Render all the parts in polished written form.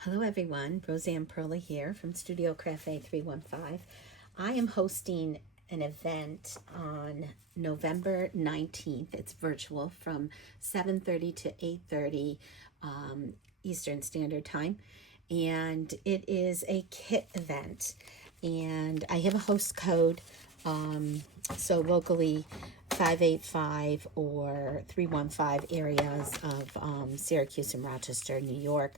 Hello everyone, Roseanne Perla here from Studio Cafe 315. I am hosting an event on November 19th. It's virtual from 7:30 to 8:30 Eastern Standard Time. And it is a kit event. And I have a host code. So locally 585 or 315 areas of Syracuse and Rochester, New York.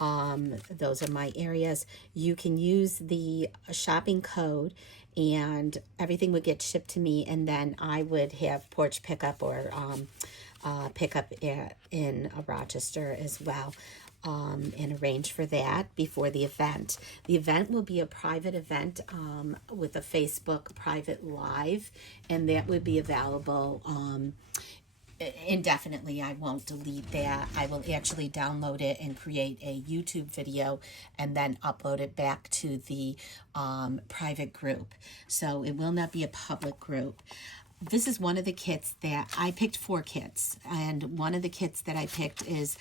Those are my areas. You can use the shopping code and everything would get shipped to me, and then I would have porch pickup or pickup in Rochester as well. And arrange for that before the event. The event will be a private event with a Facebook private live, and that would be available indefinitely. I won't delete that. I will actually download it and create a YouTube video and then upload it back to the private group. So it will not be a public group. This is one of the kits that I picked, 4 kits, and one of the kits that I picked is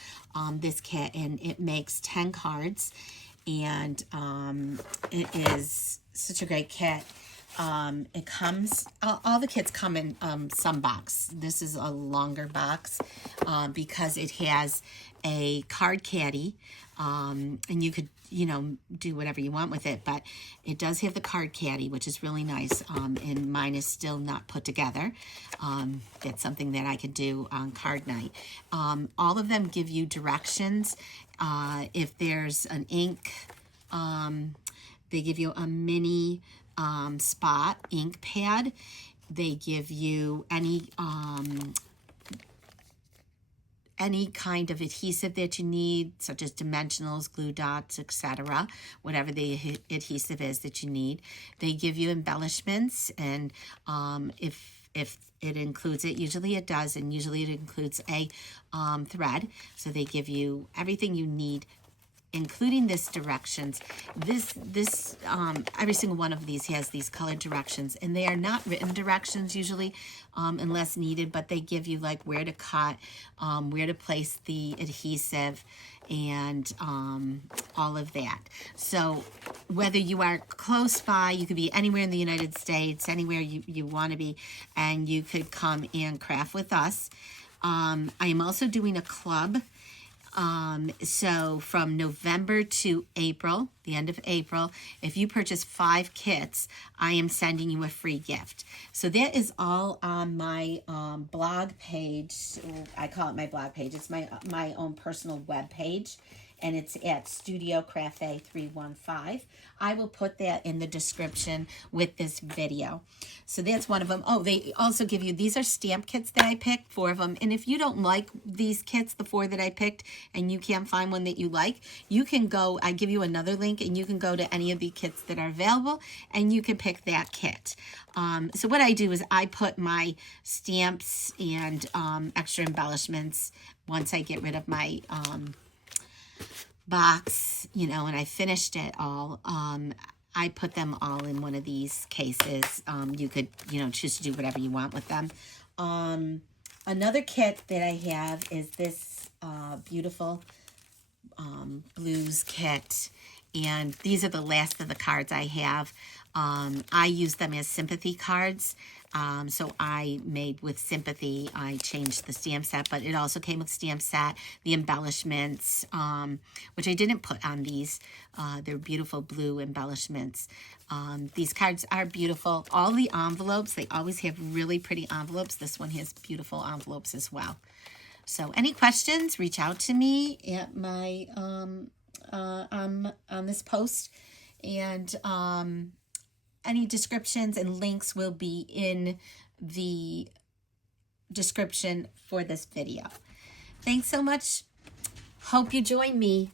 this kit, and it makes 10 cards, and it is such a great kit. It comes, all the kits come in some box. This is a longer box because it has a card caddy, and you could, do whatever you want with it, but it does have the card caddy, which is really nice, and mine is still not put together. That's something that I could do on card night. All of them give you directions. If there's an ink, they give you a mini spot ink pad. They give you any kind of adhesive that you need, such as dimensionals, glue dots, etc., whatever the adhesive is that you need. They give you embellishments, and if it includes it, usually it does, and usually it includes a thread. So they give you everything you need, including this directions. Every single one of these has these colored directions, and they are not written directions usually, unless needed, but they give you like where to cut, where to place the adhesive, and all of that. So whether you are close by, you could be anywhere in the United States, anywhere you want to be, and you could come and craft with us. I am also doing a club. So from November to April, the end of April, if you purchase 5 kits, I am sending you a free gift. So that is all on my blog page. I call it my blog page. It's my own personal web page, and it's at Studio Cafe 315. I will put that in the description with this video. So that's one of them. Oh, they also give you, these are stamp kits that I picked, 4 of them. And if you don't like these kits, the 4 that I picked, and you can't find one that you like, you can go, I give you another link, and you can go to any of the kits that are available, and you can pick that kit. So what I do is I put my stamps and extra embellishments once I get rid of my box, and I finished it all. I put them all in one of these cases. You could, choose to do whatever you want with them. Another kit that I have is this beautiful blues kit. And these are the last of the cards I have. I use them as sympathy cards. So I made with sympathy, I changed the stamp set, but it also came with stamp set, the embellishments, which I didn't put on these. They're beautiful blue embellishments. These cards are beautiful. All the envelopes, they always have really pretty envelopes. This one has beautiful envelopes as well. So any questions, reach out to me at my, on this post, and any descriptions and links will be in the description for this video. Thanks so much. Hope you join me.